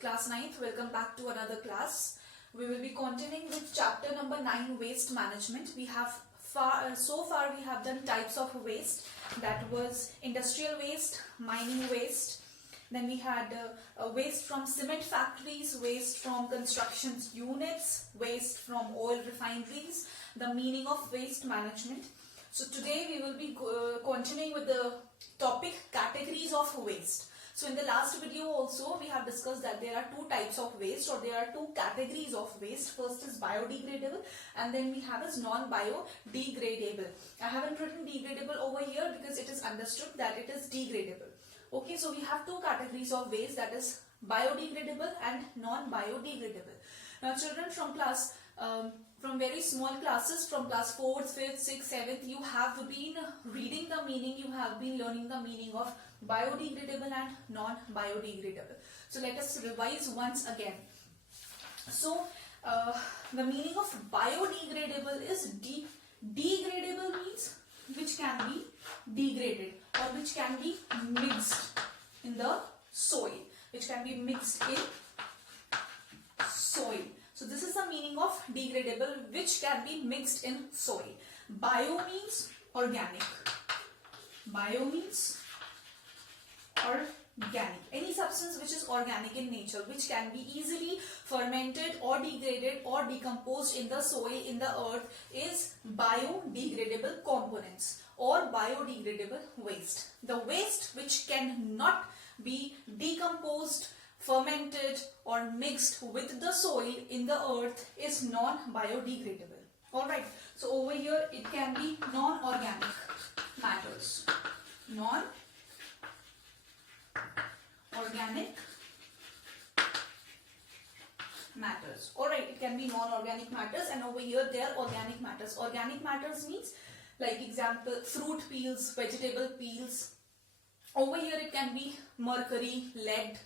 class 9th. Welcome back to another class. We will be continuing with chapter number 9, waste management. We have so far we have done types of waste. That was industrial waste, mining waste. Then we had waste from cement factories, waste from construction units, waste from oil refineries, the meaning of waste management. So today we will be continuing with the topic categories of waste. So in the last video also we have discussed that there are two types of waste, or there are two categories of waste. First is biodegradable and then we have is non-biodegradable. I haven't written degradable over here because it is understood that it is degradable. Okay, so we have two categories of waste, that is biodegradable and non-biodegradable. Now children, from very small classes, from class 4th, 5th, 6th, 7th, you have been reading the meaning, you have been learning the meaning of biodegradable and non-biodegradable. So let us revise once again. So the meaning of biodegradable is degradable means which can be degraded or which can be mixed in the soil, which can be mixed in soil. So this is the meaning of degradable, which can be mixed in soil. Bio means organic. Bio means organic. Any substance which is organic in nature, which can be easily fermented or degraded or decomposed in the soil, in the earth, is biodegradable components or biodegradable waste. The waste which cannot be decomposed, fermented or mixed with the soil in the earth is non-biodegradable. Alright, so over here it can be non-organic matters. Non-organic matters. Alright, it can be non-organic matters, and over here they are organic matters. Organic matters means, like example, fruit peels, vegetable peels. Over here it can be mercury, lead,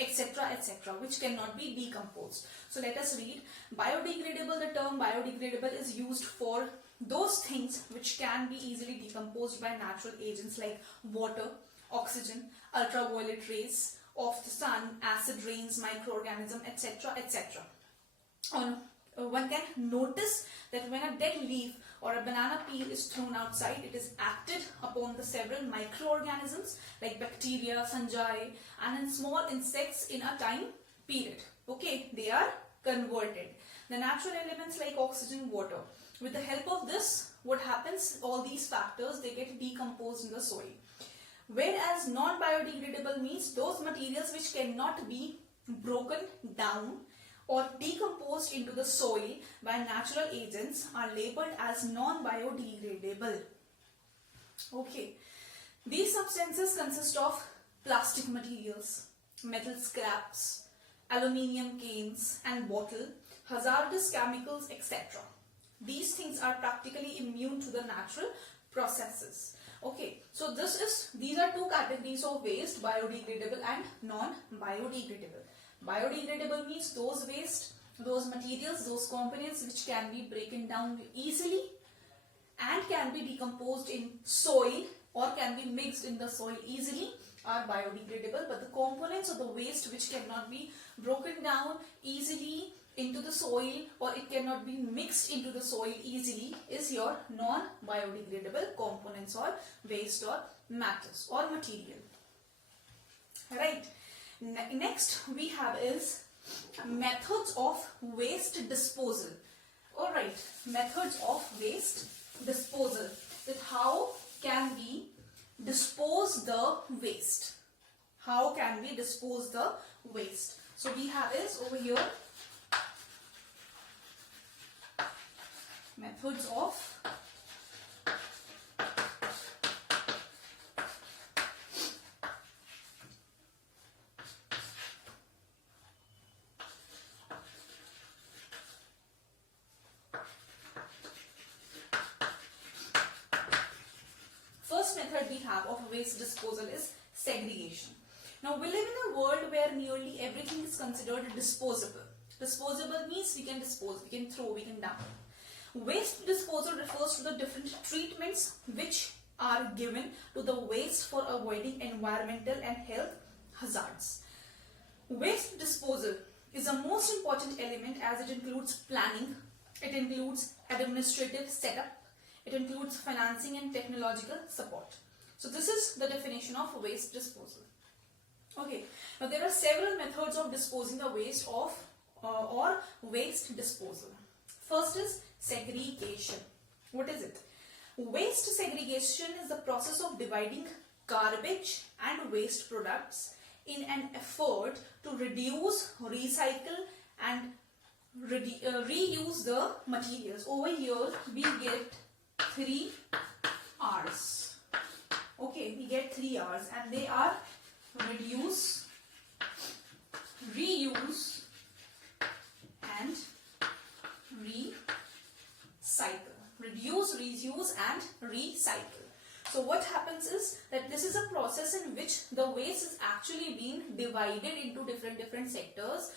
etc., etc., which cannot be decomposed. So let us read. Biodegradable, the term biodegradable is used for those things which can be easily decomposed by natural agents like water, oxygen, ultraviolet rays of the sun, acid rains, microorganisms, etc., etc. One can notice that when a dead leaf or a banana peel is thrown outside, it is acted upon the several microorganisms like bacteria, fungi, and in small insects in a time period. Okay, they are converted. The natural elements like oxygen, water. With the help of this, what happens? All these factors, they get decomposed in the soil. Whereas non-biodegradable means those materials which cannot be broken down or decomposed into the soil by natural agents are labeled as non-biodegradable. Okay, these substances consist of plastic materials, metal scraps, aluminium cans and bottle, hazardous chemicals, etc. These things are practically immune to the natural processes. Okay, so these are two categories of waste, biodegradable and non-biodegradable. Biodegradable means those waste, those materials, those components which can be broken down easily and can be decomposed in soil or can be mixed in the soil easily are biodegradable. But the components of the waste which cannot be broken down easily into the soil or it cannot be mixed into the soil easily is your non-biodegradable components or waste or matters or material. Right. Next we have is methods of waste disposal. Alright, methods of waste disposal. That how can we dispose the waste? How can we dispose the waste? So we have is over here methods of method we have of waste disposal is segregation. Now we live in a world where nearly everything is considered disposable. Disposable means we can dispose, we can throw, we can dump. Waste disposal refers to the different treatments which are given to the waste for avoiding environmental and health hazards. Waste disposal the most important element as it includes planning, it includes administrative setup, it includes financing and technological support. So this is the definition of waste disposal. Okay, now there are several methods of disposing the waste of or waste disposal. First is segregation. What is it? Waste segregation is the process of dividing garbage and waste products in an effort to reduce, recycle and reuse the materials. Over here we get 3 R's. Okay, we get 3 R's and they are reduce, reuse and recycle. Reduce, reuse and recycle. So what happens is that this is a process in which the waste is actually being divided into different sectors,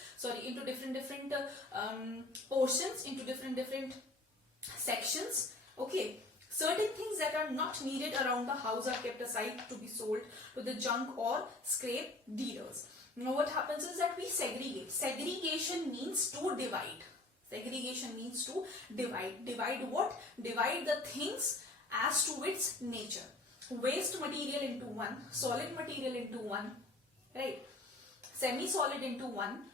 into different portions, into different sections. Okay, certain things that are not needed around the house are kept aside to be sold to the junk or scrap dealers. Now what happens is that we segregate. Segregation means to divide. Segregation means to divide. Divide what? Divide the things as to its nature. Waste material into one, solid material into one, right? Semi-solid into one,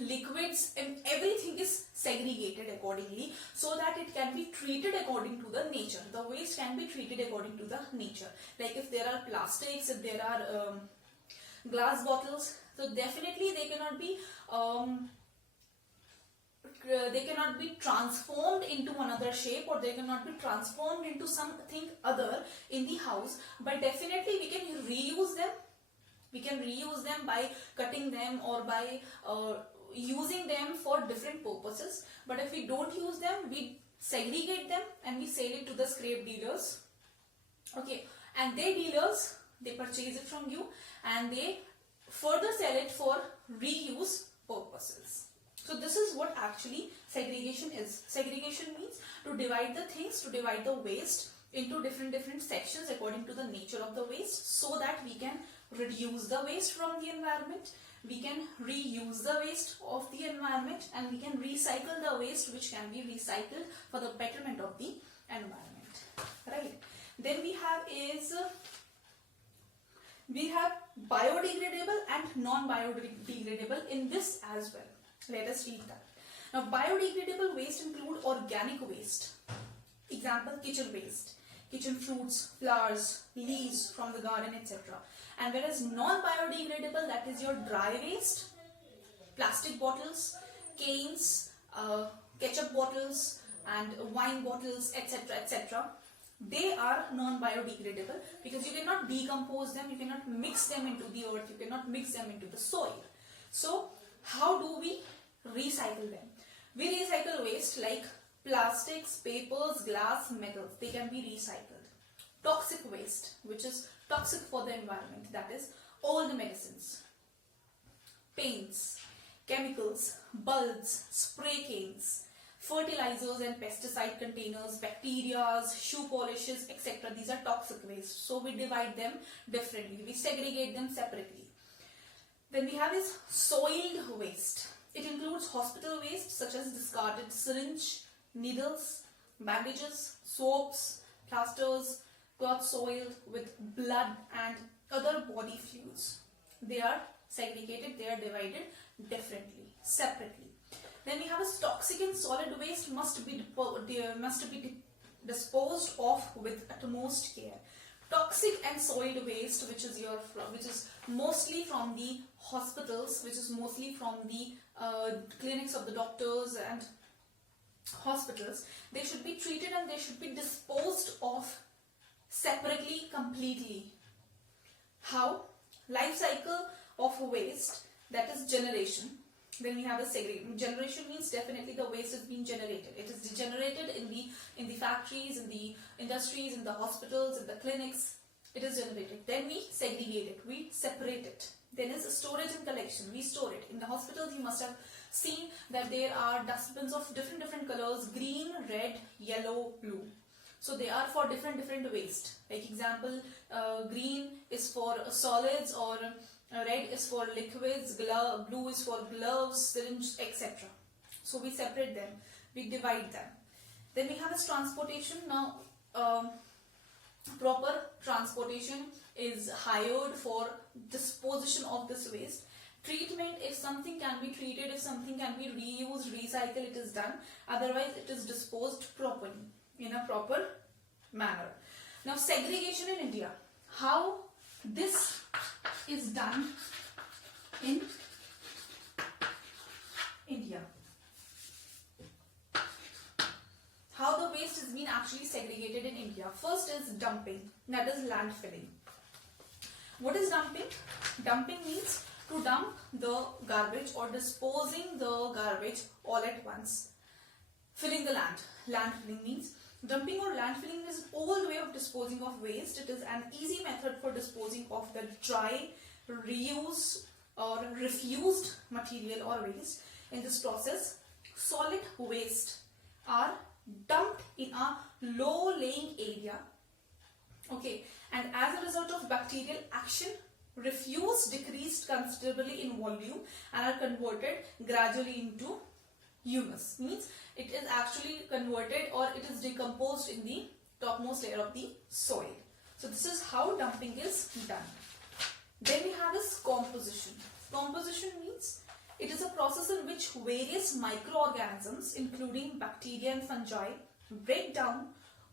liquids and everything is segregated accordingly so that it can be treated according to the nature. The waste can be treated according to the nature. Like if there are plastics, if there are glass bottles, so definitely they cannot be transformed into another shape, or they cannot be transformed into something other in the house, but definitely we can reuse them. We can reuse them by cutting them or by using them for different purposes. But if we don't use them, we segregate them and we sell it to the scrap dealers. Okay, and they dealers, they purchase it from you and they further sell it for reuse purposes. So this is what actually segregation is. Segregation means to divide the things, to divide the waste into different sections according to the nature of the waste, so that we can reduce the waste from the environment, we can reuse the waste of the environment, and we can recycle the waste which can be recycled for the betterment of the environment. Right. Then we have biodegradable and non-biodegradable in this as well. Let us read that. Now, biodegradable waste include organic waste. Example, kitchen waste, kitchen fruits, flowers, leaves from the garden, etc. And whereas non-biodegradable, that is your dry waste, plastic bottles, cans, ketchup bottles and wine bottles, etc., etc. They are non-biodegradable because you cannot decompose them, you cannot mix them into the earth, you cannot mix them into the soil. So, how do we recycle them? We recycle waste like plastics, papers, glass, metals. They can be recycled. Toxic waste, which is toxic for the environment, that is all the medicines, paints, chemicals, bulbs, spray cans, fertilizers and pesticide containers, bacteria, shoe polishes, etc. These are toxic waste. So we divide them differently. We segregate them separately. Then we have is soiled waste. It includes hospital waste such as discarded syringe, needles, bandages, soaps, plasters, cloth soiled with blood and other body fluids. They are segregated, they are divided differently, separately. Then we have a toxic and solid waste must be disposed of with utmost care. Toxic and soiled waste, which is mostly from the hospitals, which is mostly from the clinics of the doctors and hospitals, they should be treated and they should be disposed of separately, completely. How? Life cycle of waste, that is generation. Then we have a segregation. Generation means definitely the waste is being generated. It is generated in the factories, in the industries, in the hospitals, in the clinics. It is generated. Then we segregate it. We separate it. Then is storage and collection. We store it. In the hospitals, you must have seen that there are dustbins of different colors: green, red, yellow, blue. So they are for different waste. Like example, green is for solids or red is for liquids, blue is for gloves, syringe, etc. So we separate them, we divide them. Then we have this transportation. Now proper transportation is hired for disposition of this waste. Treatment, if something can be treated, if something can be reused, recycled, it is done. Otherwise it is disposed properly, in a proper manner. Now segregation in India, how this is done in India. How the waste is being actually segregated in India. First is dumping, that is landfilling. What is dumping? Dumping means to dump the garbage or disposing the garbage all at once. Filling the land. Landfilling means dumping or landfilling is an old way of disposing of waste. It is an easy method for disposing of the dry, reuse or refused material or waste. In this process, solid waste are dumped in a low-lying area. Okay, and as a result of bacterial action, refuse decreased considerably in volume and are converted gradually into humus. Means it is actually converted or it is decomposed in the topmost layer of the soil. So this is how dumping is done. Then we have this composition. Composition means it is a process in which various microorganisms, including bacteria and fungi, break down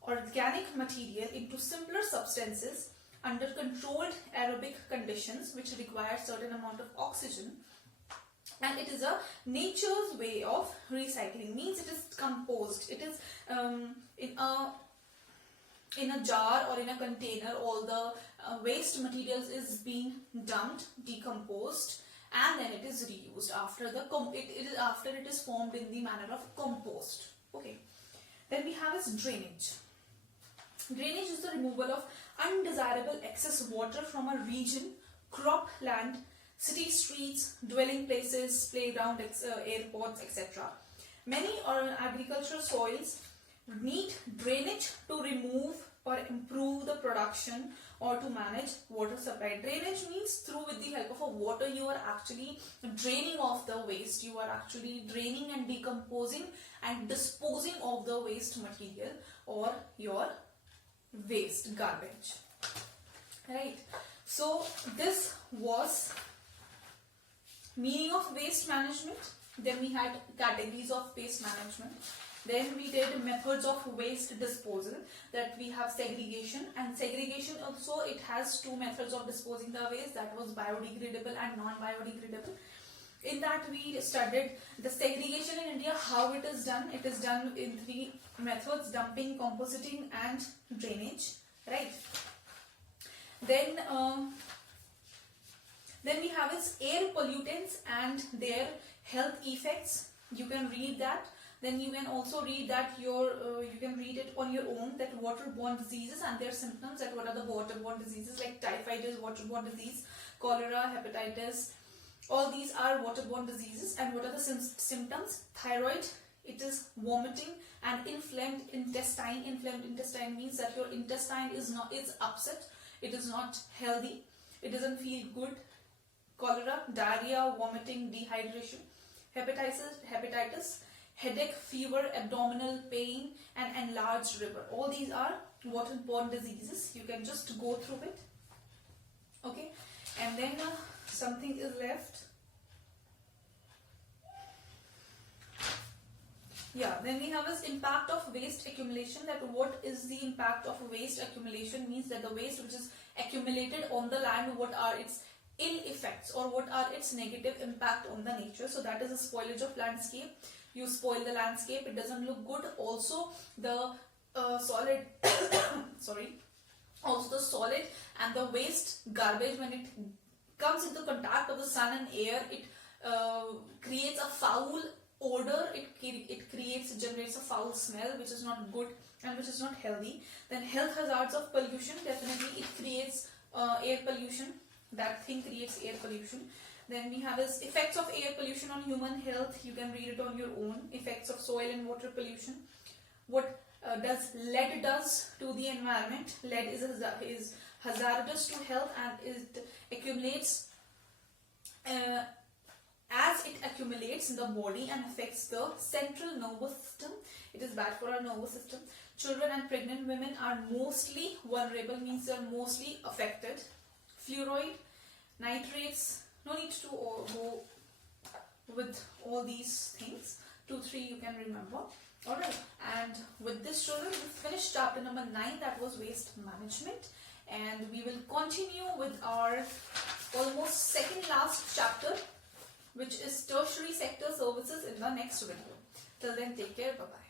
organic material into simpler substances under controlled aerobic conditions which require certain amount of oxygen. And it is a nature's way of recycling. Means it is composed. It is in a jar or in a container. All the waste materials is being dumped, decomposed, and then it is reused after after it is formed in the manner of compost. Okay. Then we have is drainage. Drainage is the removal of undesirable excess water from a region, crop land, city streets, dwelling places, playground, airports, etc. Many agricultural soils need drainage to remove or improve the production or to manage water supply. Drainage means through with the help of a water you are actually draining off the waste. You are actually draining and decomposing and disposing of the waste material or your waste garbage. Right. So this was meaning of waste management. Then we had categories of waste management. Then we did methods of waste disposal, that we have segregation, and segregation also it has two methods of disposing the waste, that was biodegradable and non-biodegradable. In that we studied the segregation in India, how it is done. It is done in three methods: dumping, compositing and drainage. Right. Then we have is air pollutants and their health effects. You can read that. Then you can also read that you can read it on your own, that waterborne diseases and their symptoms, that what are the waterborne diseases, like typhoid is waterborne disease, cholera, hepatitis, all these are waterborne diseases. And what are the symptoms? Thyroid, it is vomiting, and inflamed intestine. Inflamed intestine means that your intestine is upset, it is not healthy, it doesn't feel good. Cholera, diarrhea, vomiting, dehydration. Hepatitis, headache, fever, abdominal pain and enlarged liver. All these are waterborne diseases. You can just go through it. Okay. And then something is left. Yeah, then we have this impact of waste accumulation. That what is the impact of waste accumulation? Means that the waste which is accumulated on the land, what are its ill effects or what are its negative impact on the nature. So that is the spoilage of landscape. You spoil the landscape, it doesn't look good. Also the solid also the solid and the waste garbage, when it comes into contact of the sun and air, it creates a foul odor. It generates a foul smell, which is not good and which is not healthy. Then health hazards of pollution, definitely it creates air pollution. That thing creates air pollution. Then we have is effects of air pollution on human health. You can read it on your own. Effects of soil and water pollution. What does lead does to the environment? Lead is hazardous to health and it accumulates as it accumulates in the body and affects the central nervous system, it is bad for our nervous system. Children and pregnant women are mostly vulnerable, means they are mostly affected. Fluoride, nitrates, no need to go with all these things. 2, 3 you can remember. Alright, and with this children we finished chapter number 9, that was waste management, and we will continue with our almost second last chapter, which is tertiary sector services, in the next video. Till then, take care, bye bye.